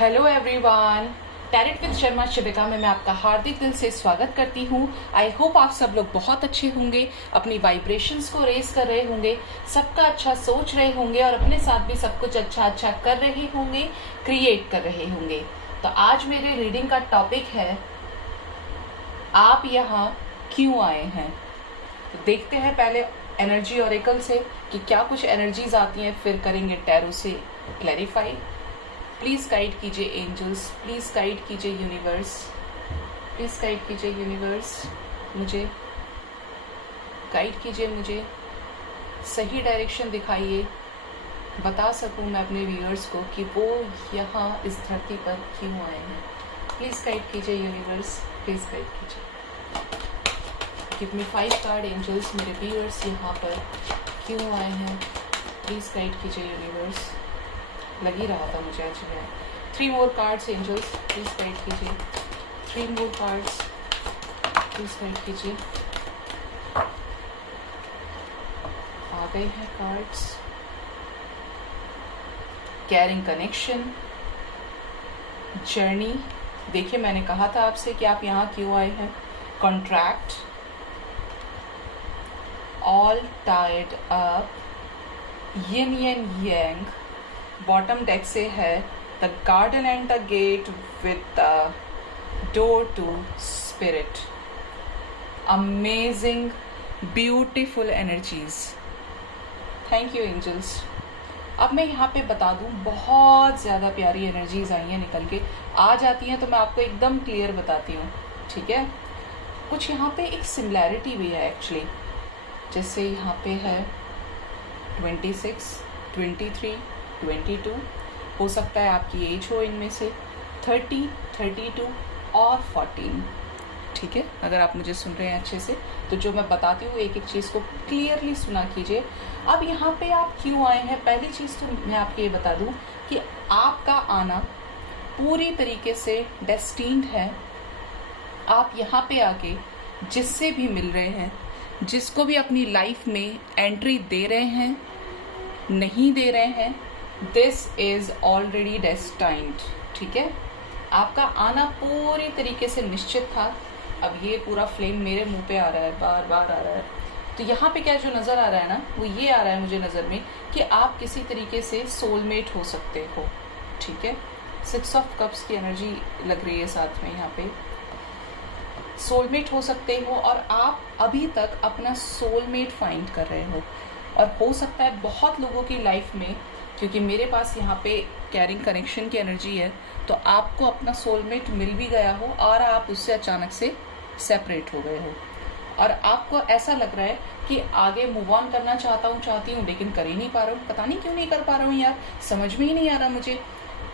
Hello everyone, talent with Sharma Shivika में मैं आपका हार्दिक दिल से स्वागत करती हूँ। आई होप आप सब लोग बहुत अच्छे होंगे, अपनी वाइब्रेशंस को रेस कर रहे होंगे, सबका अच्छा सोच रहे होंगे और अपने साथ भी सब कुछ अच्छा अच्छा कर रहे होंगे, क्रिएट कर रहे होंगे। तो आज मेरे रीडिंग का टॉपिक है, आप यहाँ क्यों आए हैं। तो देखते हैं पहले एनर्जी ऑरेकल से कि क्या कुछ एनर्जीज आती हैं, फिर करेंगे टैरो से क्लैरिफाई। प्लीज गाइड कीजिए एंजल्स, प्लीज गाइड कीजिए यूनिवर्स, प्लीज गाइड कीजिए यूनिवर्स, मुझे गाइड कीजिए, मुझे सही डायरेक्शन दिखाइए, बता सकूं मैं अपने व्यूअर्स को कि वो यहाँ इस धरती पर क्यों आए हैं। प्लीज गाइड कीजिए यूनिवर्स, प्लीज गाइड कीजिए। गिव मी 5 कार्ड एंजल्स, मेरे व्यूअर्स यहाँ पर क्यों आए हैं। प्लीज गाइड कीजिए यूनिवर्स, लग ही रहा था मुझे आज में। 3 more cards angels, please guide कीजिए। 3 more cards, प्लीज गाइड कीजिए। आ गए हैं कार्ड्स। Carrying connection, journey. देखिए, मैंने कहा था आपसे कि आप यहाँ क्यों आए हैं। Contract, all tired up, yin and yang. Bottom deck से है the garden and the gate with the door to spirit. Amazing beautiful energies. Thank you angels. अब मैं यहाँ पे बता दूँ, बहुत ज़्यादा प्यारी एनर्जीज आई हैं निकल के। आ जाती हैं तो मैं आपको एकदम क्लियर बताती हूँ, ठीक है। कुछ यहाँ पे एक सिमिलैरिटी भी है एक्चुअली, जैसे यहाँ पे है 26, 23, 22, हो सकता है आपकी एज हो इनमें से 30, 32 और 14, ठीक है। अगर आप मुझे सुन रहे हैं अच्छे से तो जो मैं बताती हूँ एक एक चीज़ को क्लियरली सुना कीजिए। अब यहाँ पे आप क्यों आए हैं, पहली चीज़ तो मैं आपको ये बता दूँ कि आपका आना पूरी तरीके से डेस्टिन्ड है। आप यहाँ पे आके जिससे भी मिल रहे हैं, जिसको भी अपनी लाइफ में एंट्री दे रहे हैं, नहीं दे रहे हैं, दिस इज ऑलरेडी डेस्टाइंड, ठीक है। आपका आना पूरी तरीके से निश्चित था। अब ये पूरा फ्लेम मेरे मुंह पे आ रहा है, बार बार आ रहा है। तो यहाँ पे क्या जो नज़र आ रहा है ना, वो ये आ रहा है मुझे नज़र में कि आप किसी तरीके से सोलमेट हो सकते हो, ठीक है। 6 ऑफ कप्स की एनर्जी लग रही है साथ में, यहाँ पे सोलमेट हो सकते हो और आप अभी तक अपना सोलमेट फाइंड कर रहे हो। और हो सकता है बहुत लोगों की लाइफ में, क्योंकि मेरे पास यहाँ पे कैरिंग कनेक्शन की एनर्जी है, तो आपको अपना सोलमेट मिल भी गया हो और आप उससे अचानक से सेपरेट हो गए हो और आपको ऐसा लग रहा है कि आगे मूव ऑन करना चाहती हूँ लेकिन कर ही नहीं पा रहा हूँ। पता नहीं क्यों नहीं कर पा रहा हूँ यार, समझ में ही नहीं आ रहा मुझे।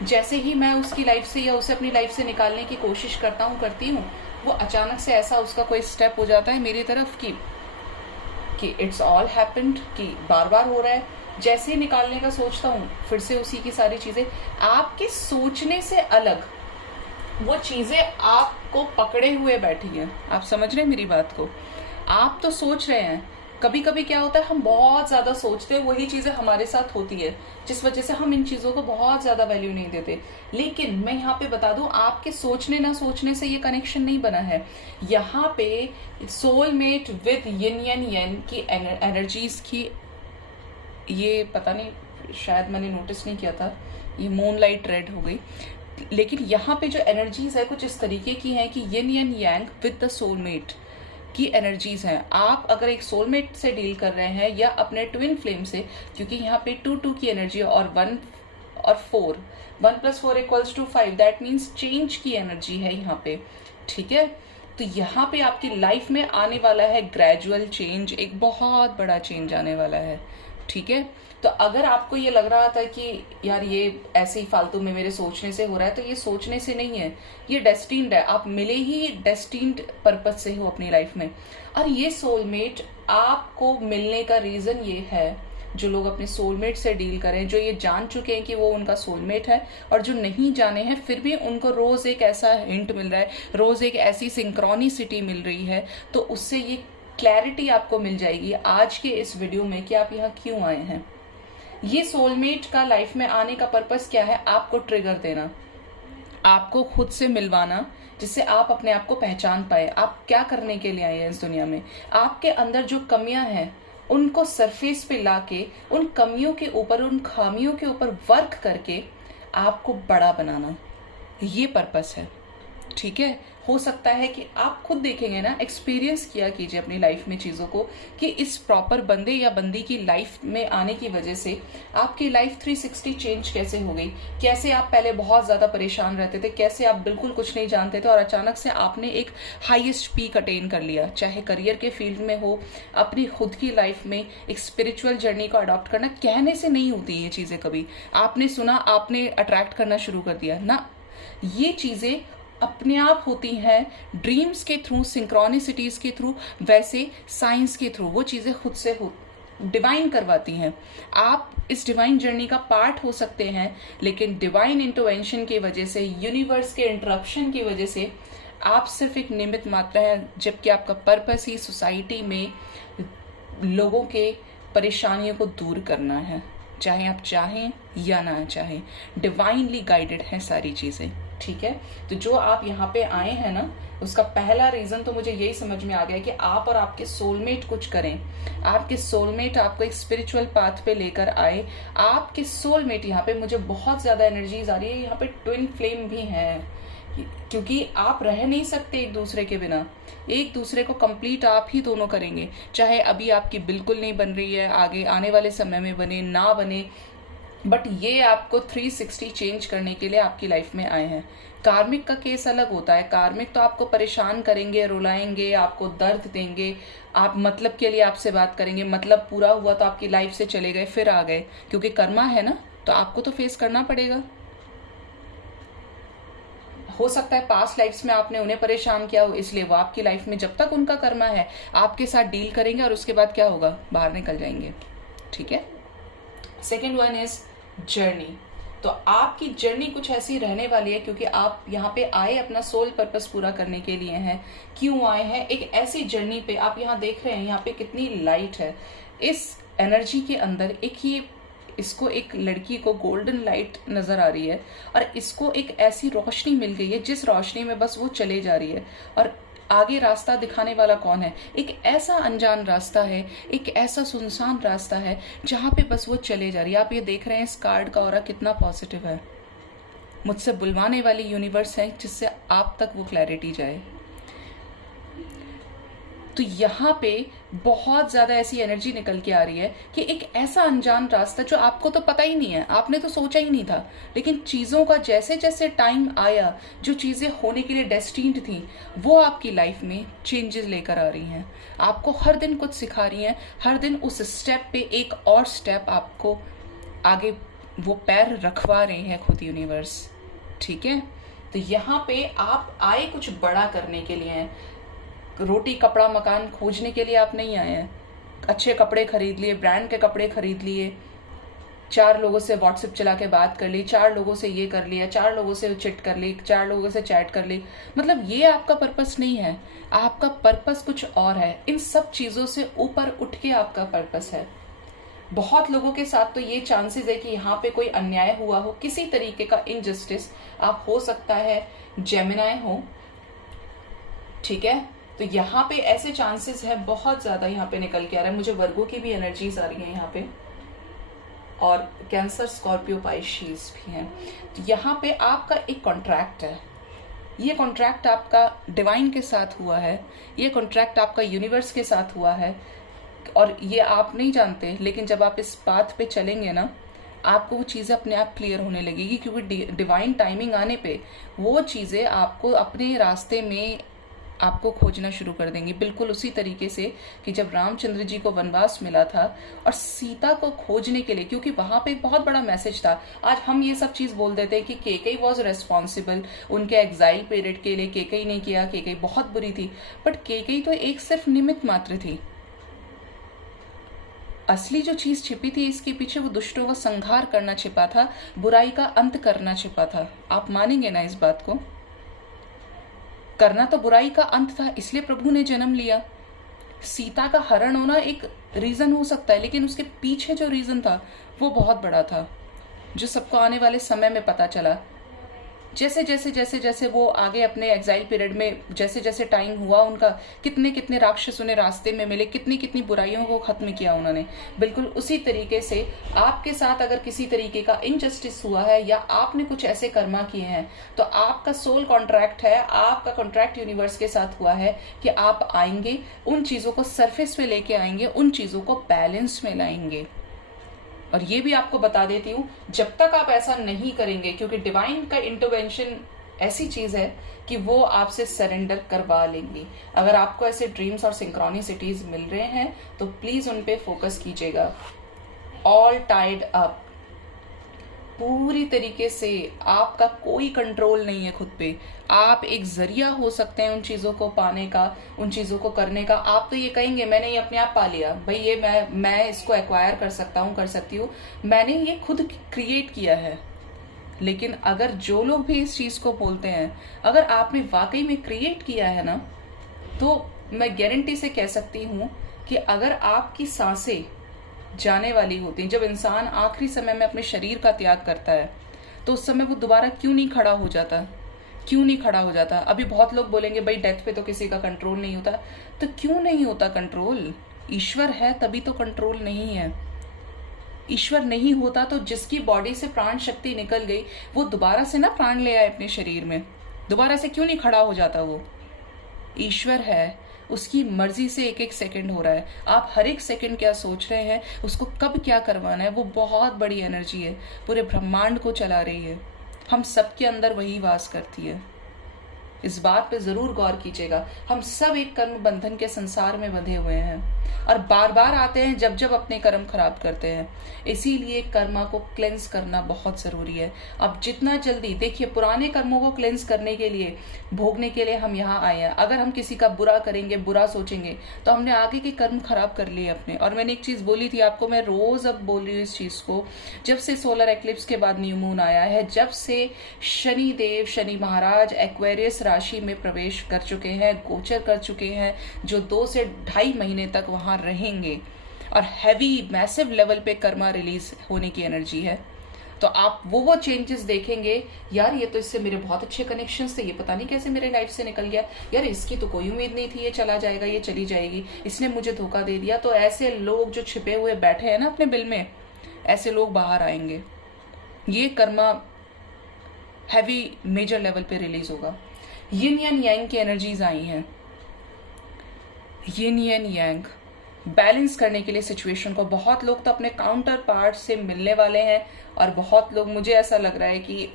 जैसे ही मैं उसकी लाइफ से या उसे अपनी लाइफ से निकालने की कोशिश करती हूँ, वो अचानक से ऐसा उसका कोई स्टेप हो जाता है मेरी तरफ कि इट्स ऑल हैपेंड, कि बार बार हो रहा है। जैसे ही निकालने का सोचता हूँ, फिर से उसी की सारी चीजें। आपके सोचने से अलग वो चीजें आपको पकड़े हुए बैठी हैं। आप समझ रहे हैं मेरी बात को। आप तो सोच रहे हैं, कभी कभी क्या होता है, हम बहुत ज्यादा सोचते हैं, वही चीजें हमारे साथ होती है, जिस वजह से हम इन चीजों को बहुत ज्यादा वैल्यू नहीं देते। लेकिन मैं यहाँ पे बता दूं, आपके सोचने ना सोचने से ये कनेक्शन नहीं बना है। यहाँ पे सोलमेट विद यिन एंड यांग की एनर्जीज की, ये पता नहीं, शायद मैंने नोटिस नहीं किया था, ये मूनलाइट रेड हो गई। लेकिन यहाँ पे जो एनर्जीज है कुछ इस तरीके की हैं कि यिन and Yang with the soulmate की एनर्जीज हैं। आप अगर एक सोलमेट से डील कर रहे हैं या अपने ट्विन फ्लेम से, क्योंकि यहाँ पे 2 की एनर्जी और 1 और 4, 1 + 4 = 5, दैट मीन्स चेंज की एनर्जी है यहाँ पे, ठीक है। तो यहाँ पे आपकी लाइफ में आने वाला है ग्रेजुअल चेंज, एक बहुत बड़ा चेंज आने वाला है, ठीक है। तो अगर आपको ये लग रहा था कि यार ये ऐसे ही फालतू में मेरे सोचने से हो रहा है, तो ये सोचने से नहीं है, ये डेस्टिन्ड है। आप मिले ही डेस्टिन्ड पर्पस से हो अपनी लाइफ में। और ये सोलमेट आपको मिलने का रीजन ये है, जो लोग अपने सोलमेट से डील करें, जो ये जान चुके हैं कि वो उनका सोलमेट है, और जो नहीं जाने हैं फिर भी उनको रोज एक ऐसा हिंट मिल रहा है, रोज एक ऐसी सिंक्रोनिसिटी मिल रही है, तो उससे ये क्लैरिटी आपको मिल जाएगी आज के इस वीडियो में कि आप यहाँ क्यों आए हैं। ये सोलमेट का लाइफ में आने का पर्पस क्या है? आपको ट्रिगर देना, आपको खुद से मिलवाना, जिससे आप अपने आप को पहचान पाए, आप क्या करने के लिए आए हैं इस दुनिया में। आपके अंदर जो कमियां हैं उनको सरफेस पे लाके, उन कमियों के ऊपर, उन खामियों के ऊपर वर्क करके आपको बड़ा बनाना, ये पर्पस है। ठीक है, हो सकता है कि आप खुद देखेंगे ना, एक्सपीरियंस किया कीजिए अपनी लाइफ में चीज़ों को, कि इस प्रॉपर बंदे या बंदी की लाइफ में आने की वजह से आपकी लाइफ 360 चेंज कैसे हो गई। कैसे आप पहले बहुत ज़्यादा परेशान रहते थे, कैसे आप बिल्कुल कुछ नहीं जानते थे और अचानक से आपने एक हाईएस्ट पीक अटेन कर लिया, चाहे करियर के फील्ड में हो, अपनी खुद की लाइफ में एक स्पिरिचुअल जर्नी को अडॉप्ट करना। कहने से नहीं होती ये चीज़ें, कभी आपने सुना, आपने अट्रैक्ट करना शुरू कर दिया ना, ये चीज़ें अपने आप होती हैं ड्रीम्स के थ्रू, सिंक्रोनिसिटीज के थ्रू, वैसे साइंस के थ्रू वो चीज़ें खुद से हो डिवाइन करवाती हैं। आप इस डिवाइन जर्नी का पार्ट हो सकते हैं, लेकिन डिवाइन इंटरवेंशन की वजह से, यूनिवर्स के इंटरप्शन की वजह से आप सिर्फ एक निमित्त मात्र हैं, जबकि आपका पर्पस ही सोसाइटी में लोगों के परेशानियों को दूर करना है, चाहे आप चाहें या ना चाहें। डिवाइनली गाइडेड है सारी चीज़ें। ठीक है, तो जो आप यहाँ पे आए हैं ना, उसका पहला रीजन तो मुझे यही समझ में आ गया कि आप और आपके सोलमेट कुछ करें। आपके सोलमेट आपको एक स्पिरिचुअल पाथ पे लेकर आए। आपके सोलमेट, यहाँ पे मुझे बहुत ज्यादा एनर्जीज आ रही है, यहाँ पे ट्विन फ्लेम भी हैं, क्योंकि आप रह नहीं सकते एक दूसरे के बिना। एक दूसरे को कंप्लीट आप ही दोनों करेंगे, चाहे अभी आपकी बिल्कुल नहीं बन रही है, आगे आने वाले समय में बने ना बने, बट ये आपको 360 चेंज करने के लिए आपकी लाइफ में आए हैं। कार्मिक का केस अलग होता है। कार्मिक तो आपको परेशान करेंगे, रुलाएंगे, आपको दर्द देंगे, आप मतलब के लिए आपसे बात करेंगे, मतलब पूरा हुआ तो आपकी लाइफ से चले गए, फिर आ गए, क्योंकि कर्मा है ना, तो आपको तो फेस करना पड़ेगा। हो सकता है पास्ट लाइफ्स में आपने उन्हें परेशान किया हो, इसलिए वो आपकी लाइफ में जब तक उनका कर्मा है आपके साथ डील करेंगे, और उसके बाद क्या होगा, बाहर निकल जाएंगे। ठीक है, सेकेंड वन इज जर्नी। तो आपकी जर्नी कुछ ऐसी रहने वाली है, क्योंकि आप यहाँ पे आए अपना सोल पर्पस पूरा करने के लिए हैं। क्यों आए हैं, एक ऐसी जर्नी पे। आप यहाँ देख रहे हैं यहाँ पे कितनी लाइट है इस एनर्जी के अंदर। एक ही इसको, एक लड़की को गोल्डन लाइट नजर आ रही है, और इसको एक ऐसी रोशनी मिल गई है जिस रोशनी में बस वो चले जा रही है। और आगे रास्ता दिखाने वाला कौन है, एक ऐसा अनजान रास्ता है, एक ऐसा सुनसान रास्ता है जहां पे बस वो चले जा रही है। आप ये देख रहे हैं इस कार्ड का ऑरा कितना पॉजिटिव है। मुझसे बुलवाने वाली यूनिवर्स है जिससे आप तक वो क्लैरिटी जाए। तो यहाँ पे बहुत ज्यादा ऐसी एनर्जी निकल के आ रही है कि एक ऐसा अनजान रास्ता जो आपको तो पता ही नहीं है, आपने तो सोचा ही नहीं था, लेकिन चीजों का जैसे जैसे टाइम आया, जो चीजें होने के लिए डेस्टिन्ड थी, वो आपकी लाइफ में चेंजेस लेकर आ रही हैं। आपको हर दिन कुछ सिखा रही हैं, हर दिन उस स्टेप पे एक और स्टेप आपको आगे वो पैर रखवा रहे हैं खुद यूनिवर्स। ठीक है, तो यहाँ पे आप आए कुछ बड़ा करने के लिए हैं। रोटी कपड़ा मकान खोजने के लिए आप नहीं आए हैं। अच्छे कपड़े खरीद लिए, ब्रांड के कपड़े खरीद लिए, 4 लोगों से व्हाट्सएप चला के बात कर ली, 4 लोगों से ये कर लिया, 4 लोगों से चिट कर ली, 4 लोगों से चैट कर ली। मतलब ये आपका पर्पस नहीं है, आपका पर्पस कुछ और है। इन सब चीजों से ऊपर उठ के आपका पर्पस है। बहुत लोगों के साथ तो ये चांसेस है कि यहाँ पे कोई अन्याय हुआ हो, किसी तरीके का इनजस्टिस। आप हो सकता है जेमिनाई हो, ठीक है, तो यहाँ पे ऐसे चांसेस है बहुत ज्यादा। यहाँ पे निकल के आ रहा है, मुझे वर्गो की भी एनर्जीज आ रही है यहाँ पे, और कैंसर, स्कॉर्पियो, पाइशिस भी हैं। तो यहाँ पे आपका एक कॉन्ट्रैक्ट है। ये कॉन्ट्रैक्ट आपका डिवाइन के साथ हुआ है, ये कॉन्ट्रैक्ट आपका यूनिवर्स के साथ हुआ है, और ये आप नहीं जानते, लेकिन जब आप इस पाथ पे चलेंगे ना, आपको वो चीज़ें अपने आप क्लियर होने लगेगी, क्योंकि डिवाइन टाइमिंग आने पे वो चीज़ें आपको अपने रास्ते में आपको खोजना शुरू कर देंगे। बिल्कुल उसी तरीके से कि जब रामचंद्र जी को वनवास मिला था और सीता को खोजने के लिए, क्योंकि वहां पे एक बहुत बड़ा मैसेज था। आज हम ये सब चीज बोल देते हैं कि केकई वॉज रेस्पॉन्सिबल उनके एग्जाइल पीरियड के लिए, केकई ने किया, केकई बहुत बुरी थी, बट केकई तो एक सिर्फ निमित्त मात्र थी। असली जो चीज छिपी थी इसके पीछे, वो दुष्टों का संहार करना छिपा था, बुराई का अंत करना छिपा था। आप मानेंगे ना इस बात को? करना तो बुराई का अंत था, इसलिए प्रभु ने जन्म लिया। सीता का हरण होना एक रीजन हो सकता है, लेकिन उसके पीछे जो रीजन था वो बहुत बड़ा था, जो सबको आने वाले समय में पता चला जैसे जैसे जैसे जैसे वो आगे अपने एग्जाइल पीरियड में जैसे जैसे टाइम हुआ उनका, कितने कितने राक्षस उन्हें रास्ते में मिले, कितनी कितनी बुराइयों को खत्म किया उन्होंने। बिल्कुल उसी तरीके से आपके साथ अगर किसी तरीके का इनजस्टिस हुआ है या आपने कुछ ऐसे कर्मा किए हैं, तो आपका सोल कॉन्ट्रैक्ट है, आपका कॉन्ट्रैक्ट यूनिवर्स के साथ हुआ है कि आप आएंगे, उन चीजों को सरफेस पे लेके आएंगे, उन चीजों को बैलेंस में लाएंगे। और ये भी आपको बता देती हूँ, जब तक आप ऐसा नहीं करेंगे, क्योंकि डिवाइन का इंटरवेंशन ऐसी चीज है कि वो आपसे सरेंडर करवा लेंगी। अगर आपको ऐसे ड्रीम्स और सिंक्रोनिसिटीज मिल रहे हैं तो प्लीज उन पे फोकस कीजिएगा। ऑल टाइड अप, पूरी तरीके से आपका कोई कंट्रोल नहीं है खुद पे। आप एक जरिया हो सकते हैं उन चीजों को पाने का, उन चीजों को करने का। आप तो ये कहेंगे मैंने ये अपने आप पा लिया, भाई ये मैं इसको एक्वायर कर सकता हूँ, कर सकती हूँ, मैंने ये खुद क्रिएट किया है। लेकिन अगर जो लोग भी इस चीज को बोलते हैं, अगर आपने वाकई में क्रिएट किया है ना, तो मैं गारंटी से कह सकती हूँ कि अगर आपकी सांसें जाने वाली होती हैं, जब इंसान आखिरी समय में अपने शरीर का त्याग करता है, तो उस समय वो दोबारा क्यों नहीं खड़ा हो जाता, क्यों नहीं खड़ा हो जाता। अभी बहुत लोग बोलेंगे भाई डेथ पे तो किसी का कंट्रोल नहीं होता, तो क्यों नहीं होता कंट्रोल? ईश्वर है तभी तो कंट्रोल नहीं है। ईश्वर नहीं होता तो जिसकी बॉडी से प्राण शक्ति निकल गई, वो दोबारा से ना प्राण ले आए अपने शरीर में, दोबारा से क्यों नहीं खड़ा हो जाता? वो ईश्वर है, उसकी मर्जी से एक एक सेकंड हो रहा है। आप हर एक सेकंड क्या सोच रहे हैं, उसको कब क्या करवाना है, वो बहुत बड़ी एनर्जी है, पूरे ब्रह्मांड को चला रही है। हम सबके अंदर वही वास करती है। इस बात पे जरूर गौर कीजिएगा। हम सब एक कर्म बंधन के संसार में बंधे हुए हैं और बार बार आते हैं जब जब अपने कर्म खराब करते हैं। इसीलिए कर्मा को क्लेंस करना बहुत जरूरी है। अब जितना जल्दी, देखिए पुराने कर्मों को क्लेंस करने के लिए, भोगने के लिए हम यहाँ आए हैं। अगर हम किसी का बुरा करेंगे, बुरा सोचेंगे, तो हमने आगे के कर्म खराब कर लिए अपने। और मैंने एक चीज बोली थी आपको, मैं रोज अब बोल रही हूँ इस चीज को, जब से सोलर एक्लिप्स के बाद न्यू मून आया है, जब से शनि देव, शनि महाराज एक्वेरियस राशि में प्रवेश कर चुके हैं, गोचर कर चुके हैं, जो 2 से 2.5 महीने तक वहां रहेंगे, और हैवी मैसिव लेवल पे कर्मा रिलीज होने की एनर्जी है, तो आप वो चेंजेस देखेंगे। यार ये तो इससे मेरे बहुत अच्छे कनेक्शंस थे, ये पता नहीं कैसे मेरे लाइफ से निकल गया, यार इसकी तो कोई उम्मीद नहीं थी, ये चला जाएगा, ये चली जाएगी, इसने मुझे धोखा दे दिया। तो ऐसे लोग जो छिपे हुए बैठे हैं ना अपने बिल में, ऐसे लोग बाहर आएंगे। ये कर्मा हैवी मेजर लेवल पे रिलीज होगा। यिन एंड यांग की एनर्जीज आई हैं। यिन एंड यांग बैलेंस करने के लिए सिचुएशन को, बहुत लोग तो अपने काउंटर पार्ट से मिलने वाले हैं, और बहुत लोग, मुझे ऐसा लग रहा है कि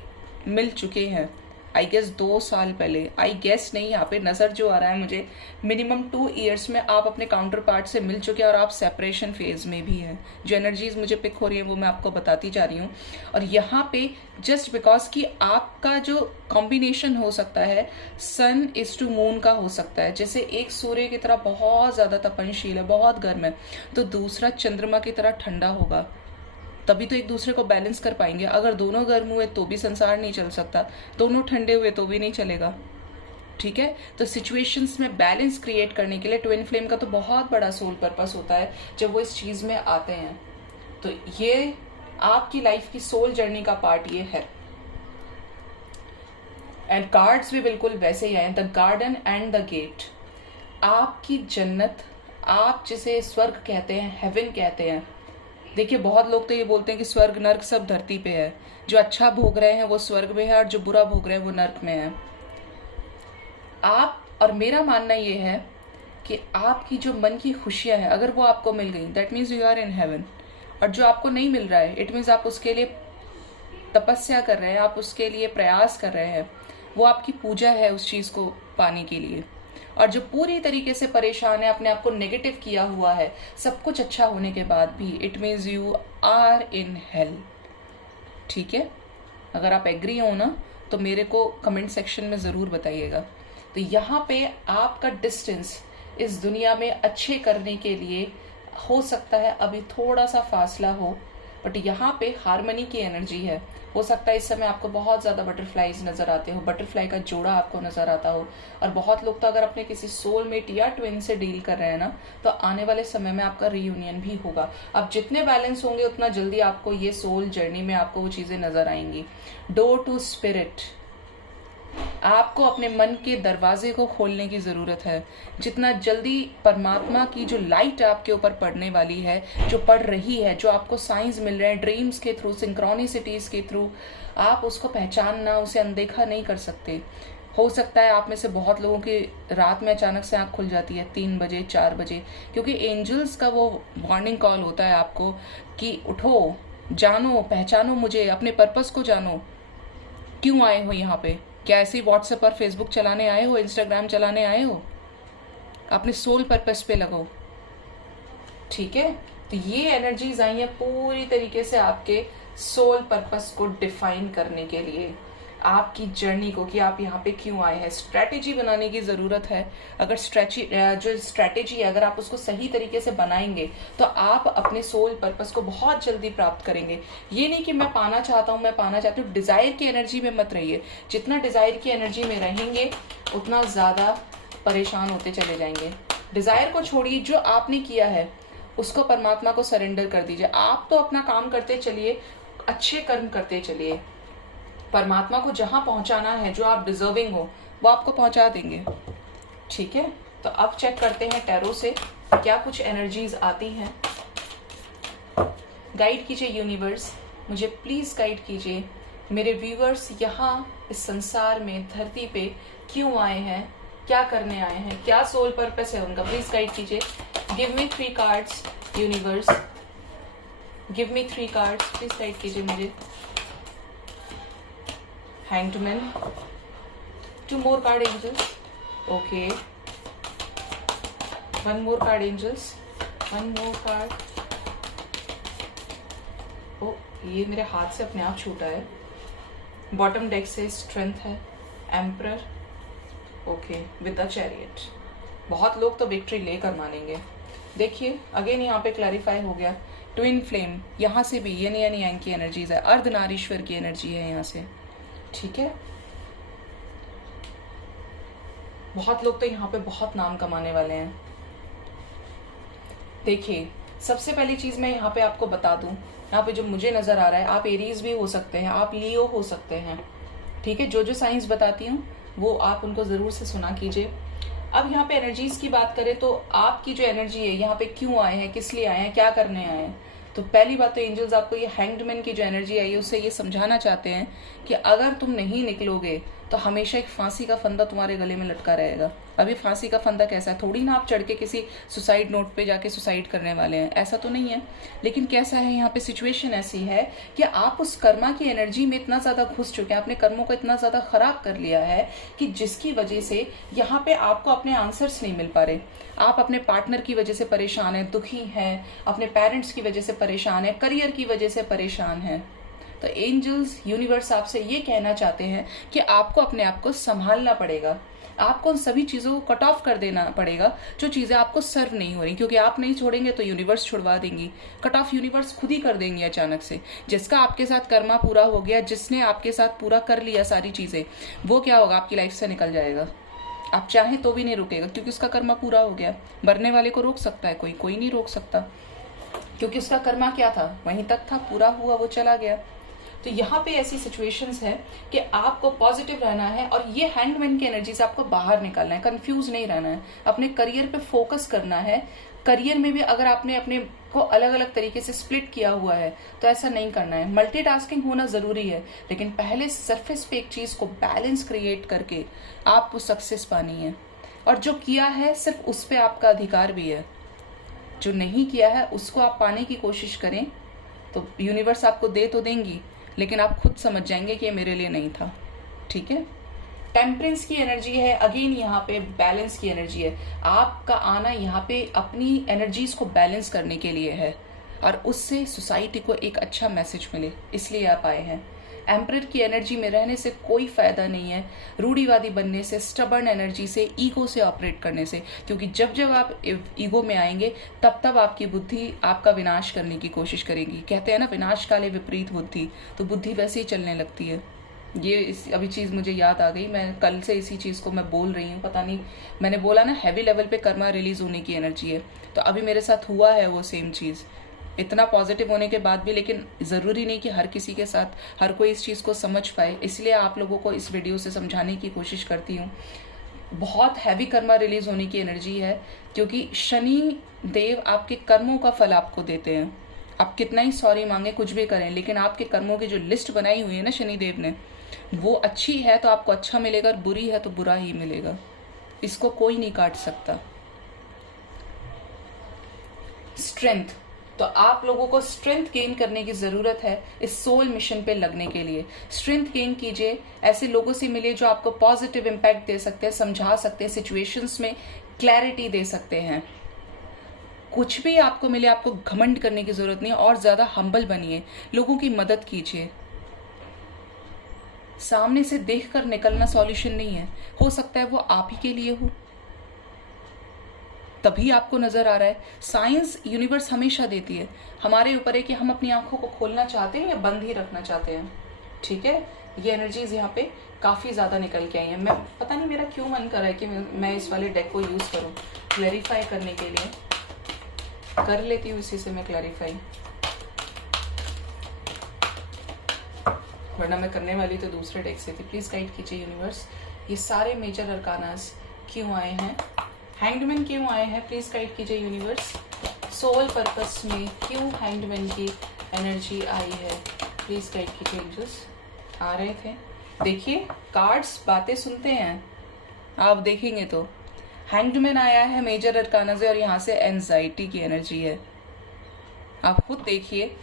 मिल चुके हैं। आई गेस 2 साल पहले, आई गेस नहीं, यहाँ पे नजर जो आ रहा है मुझे, मिनिमम 2 ईयर्स में आप अपने काउंटर पार्ट से मिल चुके हैं, और आप सेपरेशन फेज में भी हैं। जो एनर्जीज मुझे पिक हो रही है वो मैं आपको बताती जा रही हूँ। और यहाँ पे जस्ट बिकॉज कि आपका जो कॉम्बिनेशन हो सकता है, सन इज टू मून का हो सकता है। जैसे एक सूर्य की तरह बहुत ज्यादा तपनशील है, बहुत गर्म है, तो दूसरा चंद्रमा की तरह ठंडा होगा, तभी तो एक दूसरे को बैलेंस कर पाएंगे। अगर दोनों गर्म हुए तो भी संसार नहीं चल सकता, दोनों ठंडे हुए तो भी नहीं चलेगा। ठीक है, तो सिचुएशंस में बैलेंस क्रिएट करने के लिए ट्विन फ्लेम का तो बहुत बड़ा सोल पर्पस होता है जब वो इस चीज में आते हैं। तो ये आपकी लाइफ की सोल जर्नी का पार्ट ये है। एंड कार्ड्स भी बिल्कुल वैसे ही आए, the garden and the gate. आपकी जन्नत, आप जिसे स्वर्ग कहते हैं, हेवन कहते हैं। देखिए बहुत लोग तो ये बोलते हैं कि स्वर्ग नर्क सब धरती पे है, जो अच्छा भोग रहे हैं वो स्वर्ग में है, और जो बुरा भोग रहे हैं वो नर्क में है। आप, और मेरा मानना ये है कि आपकी जो मन की खुशियां हैं, अगर वो आपको मिल गई, that means you are in heaven. और जो आपको नहीं मिल रहा है, इट मीन्स आप उसके लिए तपस्या कर रहे हैं, आप उसके लिए प्रयास कर रहे हैं, वो आपकी पूजा है उस चीज को पाने के लिए। और जो पूरी तरीके से परेशान है, अपने आप को नेगेटिव किया हुआ है, सब कुछ अच्छा होने के बाद भी, it means you are in hell. ठीक है, अगर आप एग्री हो ना तो मेरे को कमेंट सेक्शन में जरूर बताइएगा। तो यहाँ पे आपका डिस्टेंस इस दुनिया में अच्छे करने के लिए हो सकता है अभी थोड़ा सा फासला हो, बट यहाँ पे हार्मनी की एनर्जी है। हो सकता है इस समय आपको बहुत ज्यादा बटरफ्लाईज नजर आते हो, बटरफ्लाई का जोड़ा आपको नजर आता हो। और बहुत लोग तो अगर अपने किसी सोलमेट या ट्विन से डील कर रहे हैं ना, तो आने वाले समय में आपका रीयूनियन भी होगा। अब जितने बैलेंस होंगे उतना जल्दी आपको ये सोल जर्नी में आपको वो चीजें नजर आएंगी। डोर टू स्पिरिट, आपको अपने मन के दरवाजे को खोलने की ज़रूरत है। जितना जल्दी परमात्मा की जो लाइट आपके ऊपर पड़ने वाली है, जो पड़ रही है, जो आपको साइंस मिल रहे हैं ड्रीम्स के थ्रू, सिंक्रोनिसिटीज़ के थ्रू, आप उसको पहचानना, उसे अनदेखा नहीं कर सकते। हो सकता है आप में से बहुत लोगों की रात में अचानक से आँख खुल जाती है 3 बजे 4 बजे, क्योंकि एंजल्स का वो वार्निंग कॉल होता है आपको कि उठो, जानो, पहचानो मुझे, अपने पर्पस को जानो। क्यों आए हो यहाँ पे? क्या ऐसे ही व्हाट्सएप और फेसबुक चलाने आए हो, इंस्टाग्राम चलाने आए हो? अपने सोल पर्पस पे लगो, ठीक है? तो ये एनर्जीज आई हैं पूरी तरीके से आपके सोल पर्पस को डिफाइन करने के लिए, आपकी जर्नी को, कि आप यहाँ पे क्यों आए हैं। स्ट्रेटेजी बनाने की ज़रूरत है। अगर जो स्ट्रेटेजी है, अगर आप उसको सही तरीके से बनाएंगे तो आप अपने सोल पर्पस को बहुत जल्दी प्राप्त करेंगे। ये नहीं कि मैं पाना चाहता हूँ, मैं पाना चाहती हूँ। डिज़ायर की एनर्जी में मत रहिए। जितना डिज़ायर की एनर्जी में रहेंगे उतना ज़्यादा परेशान होते चले जाएंगे। डिज़ायर को छोड़िए, जो आपने किया है उसको परमात्मा को सरेंडर कर दीजिए। आप तो अपना काम करते चलिए, अच्छे कर्म करते चलिए। परमात्मा को जहां पहुंचाना है, जो आप डिजर्विंग हो, वो आपको पहुंचा देंगे, ठीक है? तो अब चेक करते हैं टैरो से क्या कुछ एनर्जीज आती हैं। गाइड कीजिए यूनिवर्स, मुझे प्लीज गाइड कीजिए। मेरे व्यूअर्स यहाँ इस संसार में, धरती पे क्यों आए हैं, क्या करने आए हैं, क्या सोल पर्पस है उनका, प्लीज गाइड कीजिए। Give me 3 cards universe, give me 3 cards, please guide कीजिए मुझे। Hanged Man, 2 more card angels, okay, 1 more card angels, 1 more card, ओ ये मेरे हाथ से अपने आप छूटा है। बॉटम डेक से स्ट्रेंथ है, emperor, okay, with the chariot. बहुत लोग तो विक्ट्री लेकर मानेंगे। देखिए अगेन यहाँ पे क्लैरिफाई हो गया। ट्विन फ्लेम, यहाँ से भी यन यानी यांग की एनर्जीज है, अर्धनारीश्वर की एनर्जी है यहाँ से, ठीक है? बहुत लोग तो यहाँ पे बहुत नाम कमाने वाले हैं। देखिए सबसे पहली चीज मैं यहाँ पे आपको बता दूं, यहाँ पे जो मुझे नजर आ रहा है, आप एरीज भी हो सकते हैं, आप लियो हो सकते हैं, ठीक है? जो जो साइंस बताती हूँ वो आप उनको जरूर से सुना कीजिए। अब यहाँ पे एनर्जीज की बात करें तो आपकी जो एनर्जी है, यहाँ पे क्यों आए हैं, किस लिए आए हैं, क्या करने आए हैं? तो पहली बात तो एंजल्स आपको ये हैंग्ड मैन की जो एनर्जी आई है उससे ये समझाना चाहते हैं कि अगर तुम नहीं निकलोगे तो हमेशा एक फांसी का फंदा तुम्हारे गले में लटका रहेगा। अभी फांसी का फंदा कैसा है? थोड़ी ना आप चढ़ के किसी सुसाइड नोट पे जाके सुसाइड करने वाले हैं, ऐसा तो नहीं है। लेकिन कैसा है, यहाँ पे सिचुएशन ऐसी है कि आप उस कर्मा की एनर्जी में इतना ज्यादा घुस चुके हैं, अपने कर्मों को इतना ज्यादा खराब कर लिया है कि जिसकी वजह से यहाँ पे आपको अपने आंसर्स नहीं मिल पा रहे। आप अपने पार्टनर की वजह से परेशान है, दुखी हैं, अपने पेरेंट्स की वजह से परेशान है, करियर की वजह से परेशान है। तो एंजल्स, यूनिवर्स आपसे ये कहना चाहते हैं कि आपको अपने आप को संभालना पड़ेगा। आपको उन सभी चीजों को कट ऑफ कर देना पड़ेगा जो चीजें आपको सर्व नहीं हो रही, क्योंकि आप नहीं छोड़ेंगे तो यूनिवर्स छुड़वा देंगी। कट ऑफ यूनिवर्स खुद ही कर देंगी अचानक से। जिसका आपके साथ कर्मा पूरा हो गया, जिसने आपके साथ पूरा कर लिया सारी चीजें, वो क्या होगा, आपकी लाइफ से निकल जाएगा। आप चाहे तो भी नहीं रुकेगा, क्योंकि उसका कर्मा पूरा हो गया। मरने वाले को रोक सकता है कोई? कोई नहीं रोक सकता, क्योंकि उसका कर्मा क्या था, वहीं तक था, पूरा हुआ, वो चला गया। तो यहाँ पे ऐसी सिचुएशंस है कि आपको पॉजिटिव रहना है और ये हैंडमैन की एनर्जी से आपको बाहर निकलना है, कंफ्यूज नहीं रहना है, अपने करियर पे फोकस करना है। करियर में भी अगर आपने अपने को अलग अलग तरीके से स्प्लिट किया हुआ है तो ऐसा नहीं करना है। मल्टीटास्किंग होना जरूरी है, लेकिन पहले सरफेस पे एक चीज को बैलेंस क्रिएट करके आपको सक्सेस पानी है। और जो किया है सिर्फ उस पे आपका अधिकार भी है, जो नहीं किया है उसको आप पाने की कोशिश करें तो यूनिवर्स आपको दे तो देंगी, लेकिन आप खुद समझ जाएंगे कि ये मेरे लिए नहीं था, ठीक है? टेम्परेंस की एनर्जी है, अगेन यहाँ पे बैलेंस की एनर्जी है। आपका आना यहाँ पे अपनी एनर्जीज को बैलेंस करने के लिए है और उससे सोसाइटी को एक अच्छा मैसेज मिले, इसलिए आप आए हैं। एम्परर की एनर्जी में रहने से कोई फायदा नहीं है, रूढ़िवादी बनने से, स्टबर्न एनर्जी से, ईगो से ऑपरेट करने से, क्योंकि जब जब आप ईगो में आएंगे तब तब आपकी बुद्धि आपका विनाश करने की कोशिश करेगी। कहते हैं ना, विनाश काले विपरीत बुद्धि, तो बुद्धि वैसे ही चलने लगती है। ये अभी चीज़ मुझे याद आ गई, मैं कल से इसी चीज़ को मैं बोल रही हूँ। पता नहीं, मैंने बोला ना हैवी लेवल पे कर्मा रिलीज होने की एनर्जी है, तो अभी मेरे साथ हुआ है वो सेम चीज़। इतना पॉजिटिव होने के बाद भी, लेकिन ज़रूरी नहीं कि हर किसी के साथ हर कोई इस चीज़ को समझ पाए, इसलिए आप लोगों को इस वीडियो से समझाने की कोशिश करती हूँ। बहुत हैवी कर्मा रिलीज होने की एनर्जी है, क्योंकि शनि देव आपके कर्मों का फल आपको देते हैं। आप कितना ही सॉरी मांगे, कुछ भी करें, लेकिन आपके कर्मों की जो लिस्ट बनाई हुई है ना शनि देव ने, वो अच्छी है तो आपको अच्छा मिलेगा, और बुरी है तो बुरा ही मिलेगा। इसको कोई नहीं काट सकता। स्ट्रेंथ, तो आप लोगों को स्ट्रेंथ गेन करने की ज़रूरत है इस सोल मिशन पे लगने के लिए। स्ट्रेंथ गेन कीजिए, ऐसे लोगों से मिलिए जो आपको पॉजिटिव इम्पैक्ट दे सकते हैं, समझा सकते हैं, सिचुएशंस में क्लैरिटी दे सकते हैं। कुछ भी आपको मिले, आपको घमंड करने की ज़रूरत नहीं है, और ज़्यादा हम्बल बनिए, लोगों की मदद कीजिए। सामने से देखकर निकलना सॉल्यूशन नहीं है, हो सकता है वो आप ही के लिए हो, तभी आपको नजर आ रहा है। साइंस यूनिवर्स हमेशा देती है, हमारे ऊपर है कि हम अपनी आंखों को खोलना चाहते हैं या बंद ही रखना चाहते हैं। ठीक है, ये एनर्जीज यहाँ पे काफी ज्यादा निकल के आई हैं। मैं पता नहीं मेरा क्यों मन कर रहा है कि मैं इस वाले डेक को यूज करूं क्लैरिफाई करने के लिए। कर लेती हूँ इसी से मैं क्लैरिफाई, वरना मैं करने वाली तो दूसरे डेक से थी। प्लीज गाइड कीजिए यूनिवर्स, ये सारे मेजर अरकानास क्यों आए हैं, हैंगमैन क्यों आए हैं, प्लीज गाइड कीजिए यूनिवर्स। सोल पर्पस में क्यों हैंगमैन की एनर्जी आई है, प्लीज गाइड कीजिए एंजल्स। आ रहे थे, देखिए कार्ड्स बातें सुनते हैं, आप देखेंगे तो हैंगमैन आया है मेजर अरकाना से, और यहाँ से एंजाइटी की एनर्जी है। आप खुद देखिए,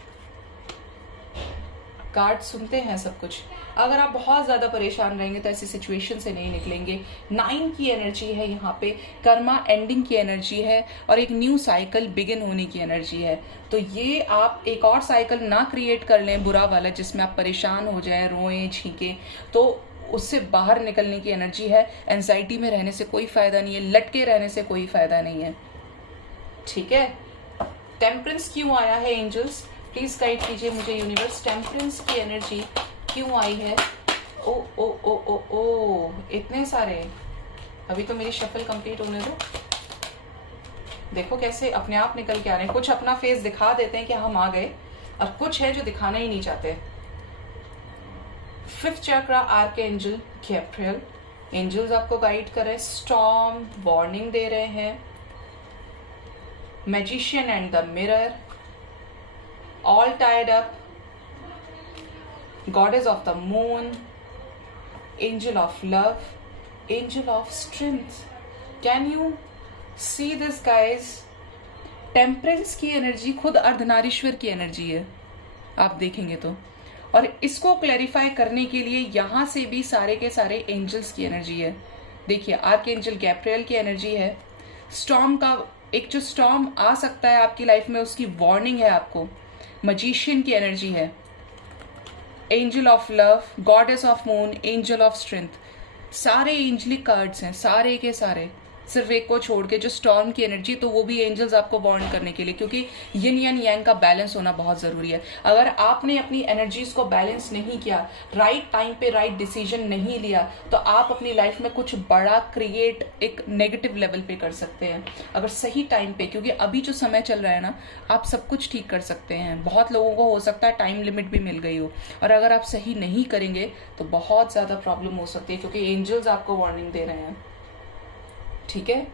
कार्ड सुनते हैं सब कुछ। अगर आप बहुत ज्यादा परेशान रहेंगे तो ऐसी सिचुएशन से नहीं निकलेंगे। 9 की एनर्जी है यहाँ पे, कर्मा एंडिंग की एनर्जी है, और एक न्यू साइकिल बिगिन होने की एनर्जी है। तो ये आप एक और साइकिल ना क्रिएट कर लें बुरा वाला, जिसमें आप परेशान हो जाएं, रोएं, छींकें, तो उससे बाहर निकलने की एनर्जी है। एंजाइटी में रहने से कोई फायदा नहीं है, लटके रहने से कोई फायदा नहीं है। ठीक है, टेम्परेंस क्यों आया है एंजल्स, प्लीज गाइड कीजिए मुझे यूनिवर्स। टेम्परेंस की एनर्जी क्यों आई है? ओ ओ ओ ओ ओ, इतने सारे, अभी तो मेरी शफल कंप्लीट होने दो। देखो कैसे अपने आप निकल के आ रहे हैं। कुछ अपना फेस दिखा देते हैं कि हम आ गए, और कुछ है जो दिखाना ही नहीं चाहते। 5th चक्रा आर्कएंजल गैब्रियल, एंजल्स आपको गाइड कर रहे हैं, स्टॉर्म वार्निंग दे रहे हैं। Magician and the mirror, all tied up, goddess of the moon, angel of love, angel of strength. Can you see this guys? Temperance की एनर्जी खुद अर्धनारीश्वर की energy है, आप देखेंगे तो। और इसको क्लैरिफाई करने के लिए यहां से भी सारे के सारे एंजल्स की एनर्जी है। देखिए, आर्कएंजल गैब्रियल की एनर्जी है। स्टॉर्म का एक जो स्टॉर्म आ सकता है आपकी लाइफ में, उसकी वार्निंग है आपको। मजिशियन की एनर्जी है, angel of love, goddess of moon, angel of strength. सारे एंजलिक कार्ड्स हैं, सारे के सारे, सिर्फ एक को छोड़ के जो स्टॉर्म की एनर्जी, तो वो भी एंजल्स आपको वार्न करने के लिए, क्योंकि यिन यान यांग का बैलेंस होना बहुत जरूरी है। अगर आपने अपनी एनर्जीज को बैलेंस नहीं किया, राइट टाइम पे राइट डिसीजन नहीं लिया, तो आप अपनी लाइफ में कुछ बड़ा क्रिएट एक नेगेटिव लेवल पे कर सकते हैं। अगर सही टाइम पे, क्योंकि अभी जो समय चल रहा है ना, आप सब कुछ ठीक कर सकते हैं। बहुत लोगों को हो सकता है टाइम लिमिट भी मिल गई हो, और अगर आप सही नहीं करेंगे तो बहुत ज्यादा प्रॉब्लम हो सकती है, क्योंकि एंजल्स आपको वार्निंग दे रहे हैं। ठीक है,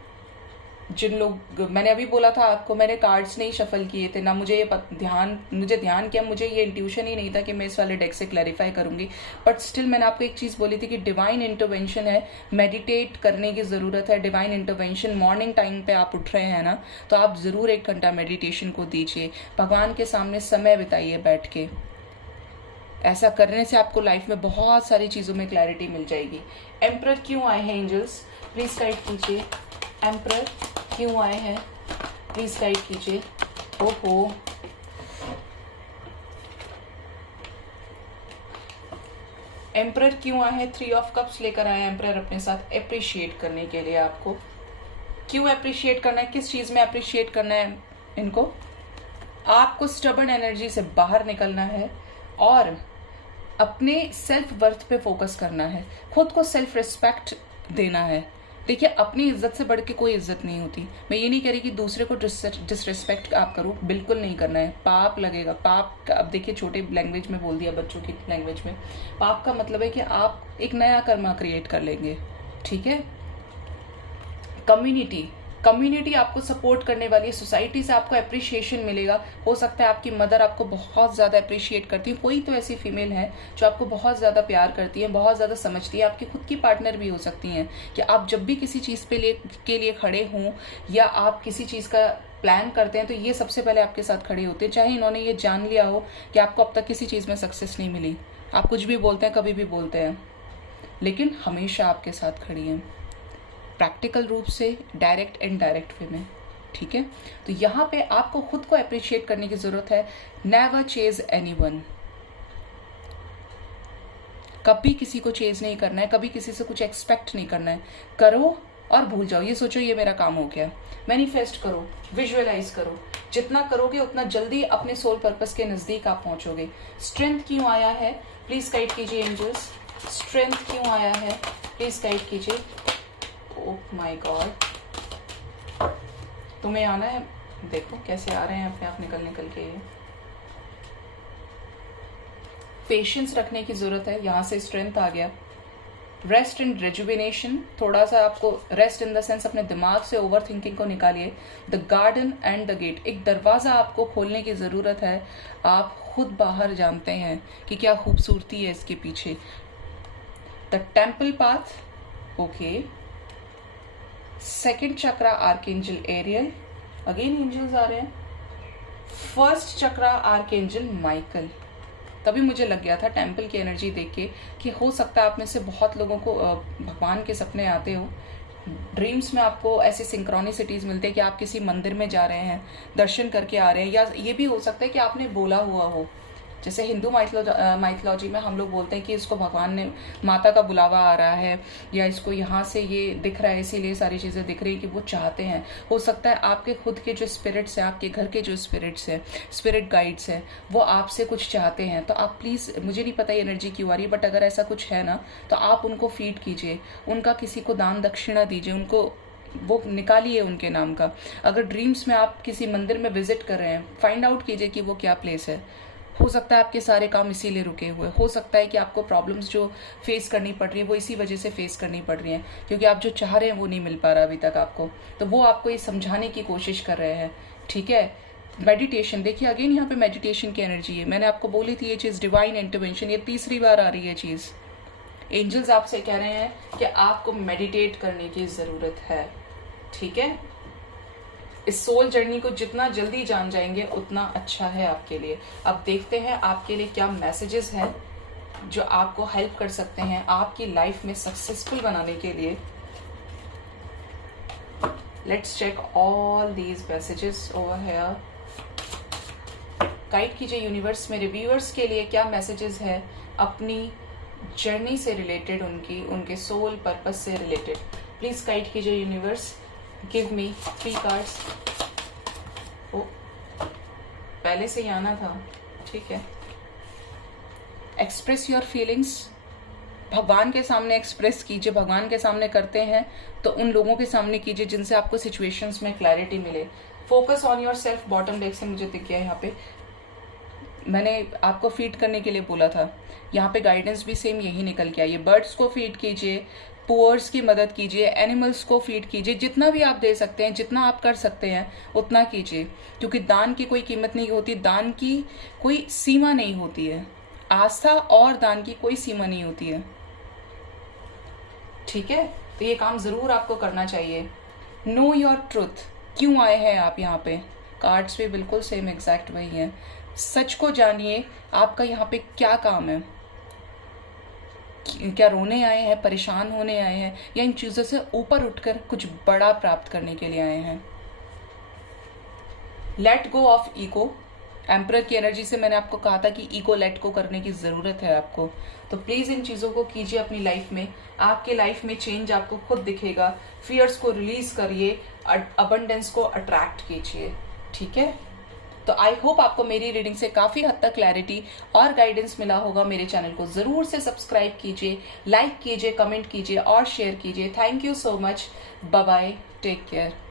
जिन लोग, मैंने अभी बोला था आपको, मैंने कार्ड्स नहीं शफल किए थे ना, मुझे ये ध्यान किया, मुझे ये इंट्यूशन ही नहीं था कि मैं इस वाले डेक से क्लैरिफाई करूंगी। बट स्टिल मैंने आपको एक चीज बोली थी कि डिवाइन इंटरवेंशन है, मेडिटेट करने की जरूरत है। डिवाइन इंटरवेंशन, मॉर्निंग टाइम पे आप उठ रहे हैं ना, तो आप जरूर 1 घंटा मेडिटेशन को दीजिए, भगवान के सामने समय बिताइए बैठ के। ऐसा करने से आपको लाइफ में बहुत सारी चीजों में क्लैरिटी मिल जाएगी। एम्परर क्यों आए हैं एंजल्स, प्लीज गाइड कीजिए। एम्परर क्यों आए हैं, प्लीज गाइड कीजिए। ओहो, एम्परर क्यों आए हैं? 3 ऑफ कप्स लेकर आए हैं एम्परर अपने साथ, अप्रिशिएट करने के लिए। आपको क्यों अप्रिशिएट करना है, किस चीज में अप्रिशिएट करना है इनको? आपको स्टबर्न एनर्जी से बाहर निकलना है और अपने सेल्फ वर्थ पे फोकस करना है, खुद को सेल्फ रिस्पेक्ट देना है। देखिए, अपनी इज्जत से बढ़ के कोई इज्जत नहीं होती। मैं ये नहीं कह रही कि दूसरे को डिसरिस्पेक्ट आप करो, बिल्कुल नहीं करना है, पाप लगेगा। पाप का अब देखिए, छोटे लैंग्वेज में बोल दिया, बच्चों की लैंग्वेज में, पाप का मतलब है कि आप एक नया कर्मा क्रिएट कर लेंगे, ठीक है। कम्युनिटी आपको सपोर्ट करने वाली है, सोसाइटी से आपको अप्रिशिएशन मिलेगा। हो सकता है आपकी मदर आपको बहुत ज़्यादा अप्रिशिएट करती है, कोई तो ऐसी फीमेल है जो आपको बहुत ज़्यादा प्यार करती है, बहुत ज़्यादा समझती है। आपकी खुद की पार्टनर भी हो सकती हैं कि आप जब भी किसी चीज़ के लिए खड़े हों या आप किसी चीज़ का प्लान करते हैं तो ये सबसे पहले आपके साथ खड़े होते हैं, चाहे इन्होंने ये जान लिया हो कि आपको अब तक किसी चीज़ में सक्सेस नहीं मिली। आप कुछ भी बोलते हैं, कभी भी बोलते हैं, लेकिन हमेशा आपके साथ खड़ी हैं, प्रैक्टिकल रूप से, डायरेक्ट एंड डायरेक्ट वे में, ठीक है। तो यहाँ पे आपको खुद को अप्रिशिएट करने की जरूरत है। नेवर चेज एनीवन, कभी किसी को चेज नहीं करना है, कभी किसी से कुछ एक्सपेक्ट नहीं करना है। करो और भूल जाओ, ये सोचो ये मेरा काम हो गया। मैनिफेस्ट करो, विजुअलाइज करो, जितना करोगे उतना जल्दी अपने सोल पर्पस के नजदीक आप पहुंचोगे। स्ट्रेंथ क्यों आया है, प्लीज गाइड कीजिए एंजल्स। स्ट्रेंथ क्यों आया है, प्लीज गाइड कीजिए। ओह माय गॉड, तुम्हें आना है, देखो कैसे आ रहे हैं अपने आप निकल के। ये पेशेंस रखने की जरूरत है, यहां से स्ट्रेंथ आ गया। रेस्ट एंड रेजुविनेशन, थोड़ा सा आपको रेस्ट इन द सेंस अपने दिमाग से ओवर थिंकिंग को निकालिए। The garden and the gate, एक दरवाजा आपको खोलने की जरूरत है। आप खुद बाहर जानते हैं कि क्या खूबसूरती है इसके पीछे। The temple path, okay. Second chakra archangel Ariel, again angels आ रहे हैं। First chakra archangel Michael. तभी मुझे लग गया था टेम्पल की एनर्जी देख के कि हो सकता है आप में से बहुत लोगों को भगवान के सपने आते हो। ड्रीम्स में आपको ऐसे सिंक्रोनिसिटीज मिलते हैं कि आप किसी मंदिर में जा रहे हैं, दर्शन करके आ रहे हैं, या ये भी हो सकता है कि आपने बोला हुआ हो। जैसे हिंदू माइथोलॉजी में हम लोग बोलते हैं कि इसको भगवान ने, माता का बुलावा आ रहा है, या इसको यहाँ से ये दिख रहा है इसीलिए सारी चीज़ें दिख रही है कि वो चाहते हैं। हो सकता है आपके खुद के जो स्पिरिट्स हैं, आपके घर के जो स्पिरिट्स हैं, स्पिरिट गाइड्स हैं, वो आपसे कुछ चाहते हैं। तो आप प्लीज़, मुझे नहीं पता ये एनर्जी क्यों आ रही है, बट अगर ऐसा कुछ है ना तो आप उनको फीड कीजिए, उनका किसी को दान दक्षिणा दीजिए, उनको वो निकालिए उनके नाम का। अगर ड्रीम्स में आप किसी मंदिर में विजिट कर रहे हैं, फाइंड आउट कीजिए कि वो क्या प्लेस है। हो सकता है आपके सारे काम इसीलिए रुके हुए, हो सकता है कि आपको प्रॉब्लम्स जो फेस करनी पड़ रही है वो इसी वजह से फेस करनी पड़ रही है, क्योंकि आप जो चाह रहे हैं वो नहीं मिल पा रहा अभी तक आपको। तो वो आपको ये समझाने की कोशिश कर रहे हैं, ठीक है। मेडिटेशन, देखिए अगेन यहाँ पे मेडिटेशन की एनर्जी है। मैंने आपको बोली थी ये चीज़ डिवाइन इंटरवेंशन, ये तीसरी बार आ रही है चीज़। एंजल्स आपसे कह रहे हैं कि आपको मेडिटेट करने की ज़रूरत है, ठीक है। इस सोल जर्नी को जितना जल्दी जान जाएंगे उतना अच्छा है आपके लिए। अब देखते हैं आपके लिए क्या मैसेजेस हैं जो आपको हेल्प कर सकते हैं आपकी लाइफ में सक्सेसफुल बनाने के लिए। Let's check all these messages over here. Guide कीजिए यूनिवर्स, मेरे व्यूअर्स के लिए क्या मैसेजेस है अपनी जर्नी से रिलेटेड, उनके सोल पर्पस से रिलेटेड। प्लीज गाइड कीजिए यूनिवर्स। Give me 3 cards. ओ, पहले से ही आना था, ठीक है। एक्सप्रेस योर फीलिंग्स, भगवान के सामने एक्सप्रेस कीजिए। भगवान के सामने करते हैं तो उन लोगों के सामने कीजिए जिनसे आपको सिचुएशंस में क्लैरिटी मिले। Focus on your self, bottom deck से मुझे दिख गया यहाँ पे। मैंने आपको फीड करने के लिए बोला था, यहाँ पे गाइडेंस भी सेम यही निकल के आई है। बर्ड्स को फीड कीजिए, पुअर्स की मदद कीजिए, एनिमल्स को फीड कीजिए, जितना भी आप दे सकते हैं, जितना आप कर सकते हैं उतना कीजिए, क्योंकि दान की कोई कीमत नहीं होती, दान की कोई सीमा नहीं होती है। आस्था और दान की कोई सीमा नहीं होती है, ठीक है। तो ये काम जरूर आपको करना चाहिए। नो योर ट्रुथ, क्यों आए हैं आप यहाँ पे, कार्ड्स पे बिल्कुल सेम एग्जैक्ट वही है। सच को जानिए, आपका यहाँ पे क्या काम है। क्या रोने आए हैं, परेशान होने आए हैं, या इन चीजों से ऊपर उठकर कुछ बड़ा प्राप्त करने के लिए आए हैं। Let go of ego, emperor की एनर्जी से मैंने आपको कहा था कि ईगो लेट गो करने की जरूरत है आपको। तो प्लीज इन चीजों को कीजिए अपनी लाइफ में, आपके लाइफ में चेंज आपको खुद दिखेगा। फियर्स को रिलीज करिए, अबंडेंस को अट्रैक्ट कीजिए, ठीक है। तो आई होप आपको मेरी रीडिंग से काफ़ी हद तक क्लैरिटी और गाइडेंस मिला होगा। मेरे चैनल को ज़रूर से सब्सक्राइब कीजिए, लाइक कीजिए, कमेंट कीजिए और शेयर कीजिए। Thank you so much. Bye bye, take care.